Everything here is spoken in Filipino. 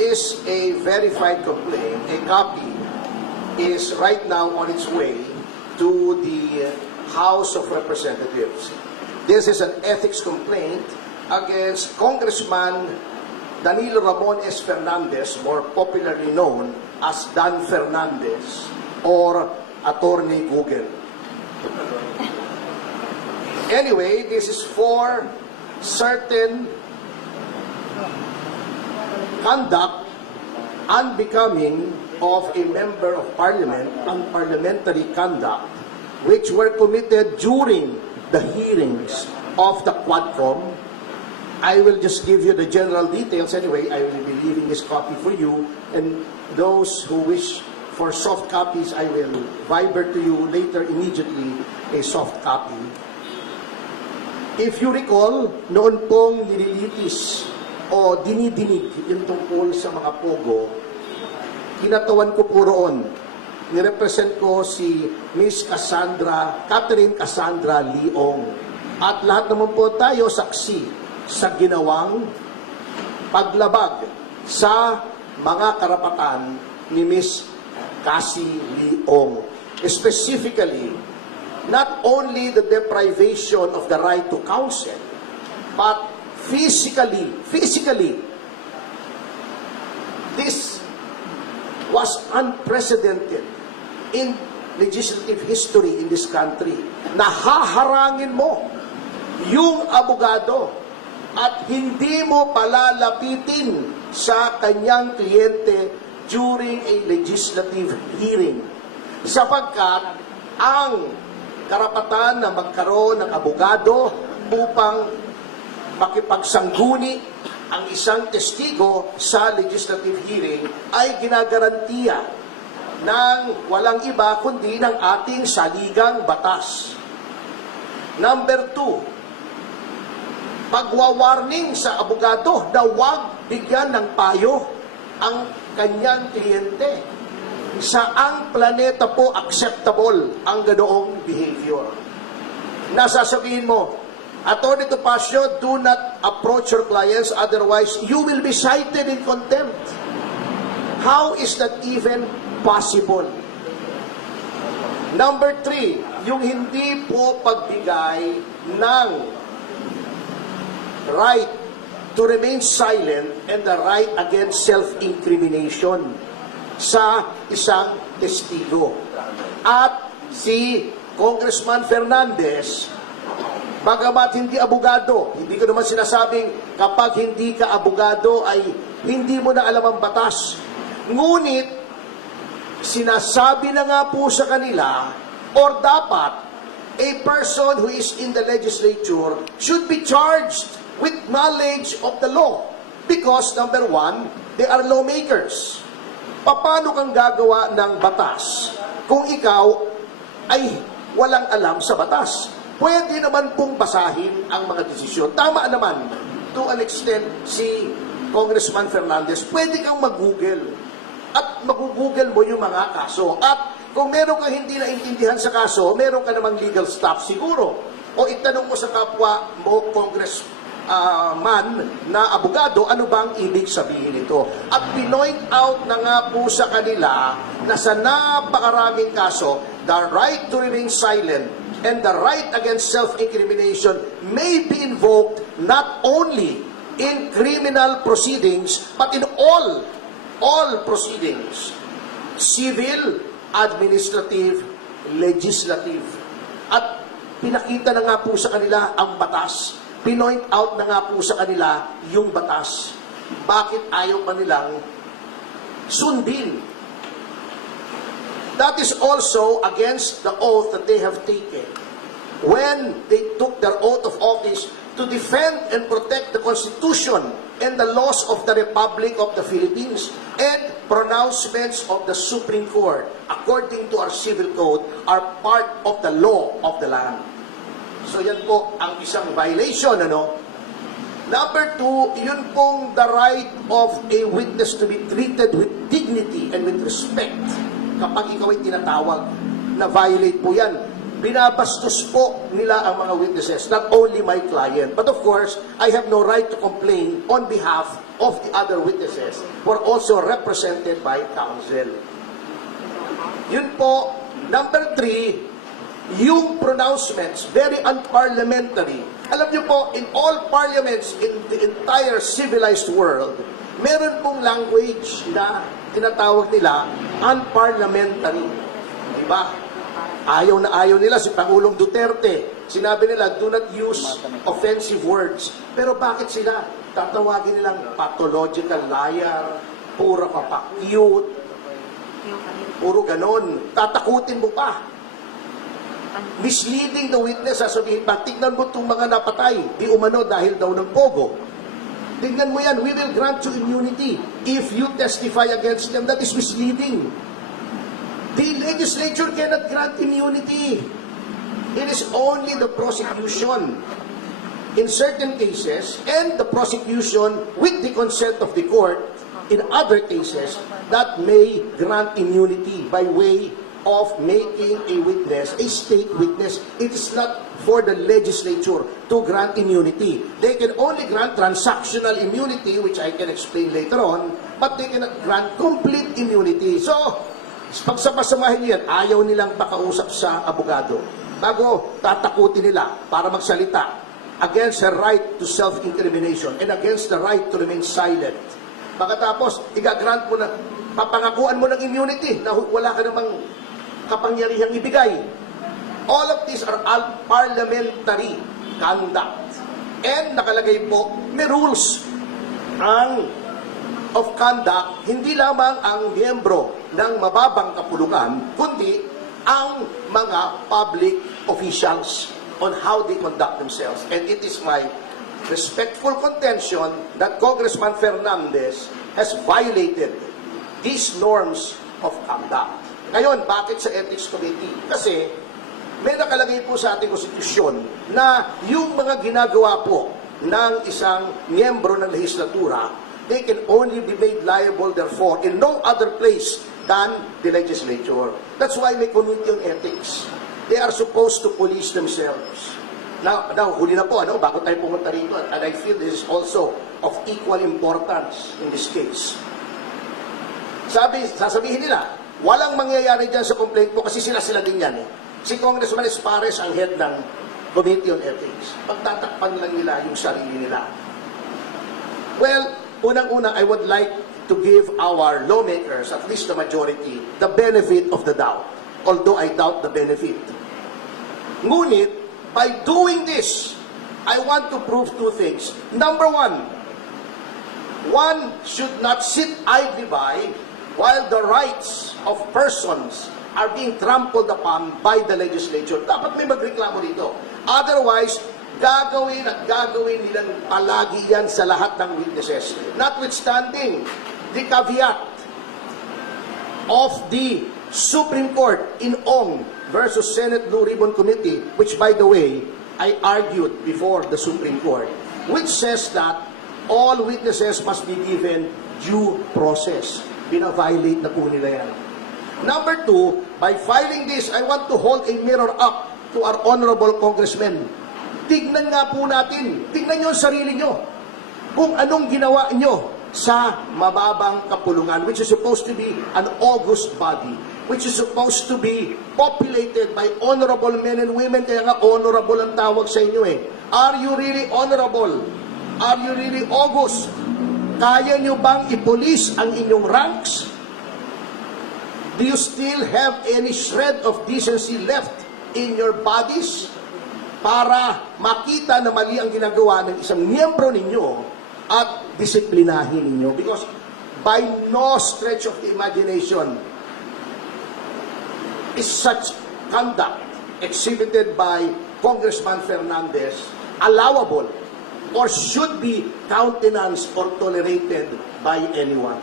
is a verified complaint. A copy is right now on its way to the House of Representatives. This is an ethics complaint against Congressman Danilo Ramon S. Fernandez, more popularly known as Dan Fernandez or Attorney Google. Anyway, this is for certain conduct unbecoming of a member of parliament, unparliamentary conduct, which were committed during the hearings of the Quadcom. I will just give you the general details anyway. I will be leaving this copy for you, and those who wish for soft copies, I will viber to you later immediately a soft copy. If you recall, noon pong nililitis o dinidinig yung tungkol sa mga pogo, kinatawan ko po roon. Nirepresent ko si Miss Catherine Cassandra Leong. At lahat naman po tayo saksi sa ginawang paglabag sa mga karapatan ni Miss Cassie Leong. Specifically, not only the deprivation of the right to counsel, but physically, this was unprecedented in legislative history in this country. Nahaharangin mo yung abogado at hindi mo palalapitin sa kanyang kliyente during a legislative hearing. Sapagkat ang karapatan na magkaroon ng abogado upang makipagsangguni ang isang testigo sa legislative hearing ay ginagarantiya ng walang iba kundi ng ating saligang batas. Number 2, pagwawarning sa abogado na huwag bigyan ng payo ang kanyang kliyente. Saang planeta po acceptable ang ganoong behavior? Nasasabihin mo, Attorney Topacio, do not approach your clients, otherwise you will be cited in contempt. How is that even possible? Number 3, yung hindi po pagbigay ng right to remain silent and the right against self-incrimination sa isang testigo. At si Congressman Fernandez, bagamat hindi abogado, hindi ko naman sinasabing kapag hindi ka abogado ay hindi mo na alam ang batas. Ngunit, sinasabi na nga po sa kanila, or dapat, a person who is in the legislature should be charged with knowledge of the law. Because, number 1, they are lawmakers. Paano kang gagawa ng batas kung ikaw ay walang alam sa batas? Pwede naman pong basahin ang mga desisyon. Tama naman, to an extent, si Congressman Fernandez, pwede kang mag-google. At mag-google mo yung mga kaso. At kung meron kang hindi naintindihan sa kaso, meron ka namang legal staff siguro. O itanong mo sa kapwa mo, Congressman na abogado, ano bang ibig sabihin nito? At pinoint out na nga po sa kanila na sa napakaraming kaso, the right to remain silent and the right against self-incrimination may be invoked not only in criminal proceedings, but in all proceedings, civil, administrative, legislative. At pinakita na nga po sa kanila ang batas. Pinoint out na nga po sa kanila yung batas. Bakit ayaw pa nilang sundin? That is also against the oath that they have taken when they took their oath of office to defend and protect the Constitution and the laws of the Republic of the Philippines and pronouncements of the Supreme Court, according to our civil code, are part of the law of the land. So yan po ang isang violation, ano? Number 2, yun pong the right of a witness to be treated with dignity and with respect. Kapag ikaw ay tinatawag, na violate po yan. Binabastos po nila ang mga witnesses, not only my client. But of course, I have no right to complain on behalf of the other witnesses were also represented by counsel. Yun po. Number 3, yung pronouncements, very unparliamentary. Alam niyo po, in all parliaments in the entire civilized world, meron pong language na tinatawag nila unparliamentary. Diba? Ayaw na ayaw nila si Pangulong Duterte. Sinabi nila, do not use offensive words. Pero bakit sila tatawagin nilang pathological liar, puro kapak-cute, puro ganon. Tatakutin mo pa. Misleading the witness, sasabihin pa, tignan mo itong mga napatay, di umano dahil daw ng pogo. Tignan mo yan, we will grant you immunity if you testify against them. That is misleading. The legislature cannot grant immunity. It is only the prosecution in certain cases and the prosecution with the consent of the court in other cases that may grant immunity by way of making a witness, a state witness. It is not for the legislature to grant immunity. They can only grant transactional immunity, which I can explain later on, but they cannot grant complete immunity. So, pagsama-samahin niyo yan, ayaw nilang pakausap sa abogado. Bago tatakutin nila para magsalita against her right to self-incrimination and against the right to remain silent. Pagkatapos, igagrant mo na, papangakuan mo ng immunity na wala ka namang kapangyarihang ibigay. All of these are parliamentary conduct. And nakalagay po, may rules of conduct, hindi lamang ang miyembro ng mababang kapulukan, kundi ang mga public officials on how they conduct themselves. And it is my respectful contention that Congressman Fernandez has violated these norms of conduct. Ngayon, bakit sa Ethics Committee? Kasi may nakalagay po sa ating konstitusyon na yung mga ginagawa po ng isang miyembro ng lehislatura, they can only be made liable therefore in no other place than the legislature. That's why may committee on ethics. They are supposed to police themselves. Now huli na po, bago tayo pumunta rito, and I feel this is also of equal importance in this case. Sasabihin nila, walang mangyayari dyan sa complaint po kasi sila din yan eh. Si Congressman Espares ang head ng Committee on Ethics. Pagtatakpan lang nila yung sarili nila. Well, unang-una, I would like to give our lawmakers, at least the majority, the benefit of the doubt. Although I doubt the benefit. Ngunit, by doing this, I want to prove two things. Number one should not sit idly by while the rights of persons are being trampled upon by the legislature. Dapat may magreklamo dito. Otherwise, gagawin nilang palagi yan sa lahat ng witnesses. Notwithstanding the caveat of the Supreme Court in Ong versus Senate Blue Ribbon Committee, which by the way, I argued before the Supreme Court, which says that all witnesses must be given due process. Bina-violate na po nila yan. Number two, by filing this, I want to hold a mirror up to our honorable congressmen. Tignan nga po natin, tignan nyo ang sarili nyo, kung anong ginawa nyo sa mababang kapulungan, which is supposed to be an august body, which is supposed to be populated by honorable men and women, kaya nga honorable ang tawag sa inyo eh. Are you really honorable? Are you really august? Kaya nyo bang ipolis ang inyong ranks? Do you still have any shred of decency left in your bodies para makita na mali ang ginagawa ng isang miyembro ninyo at disiplinahin ninyo? Because by no stretch of the imagination is such conduct exhibited by Congressman Fernandez allowable or should be countenanced or tolerated by anyone.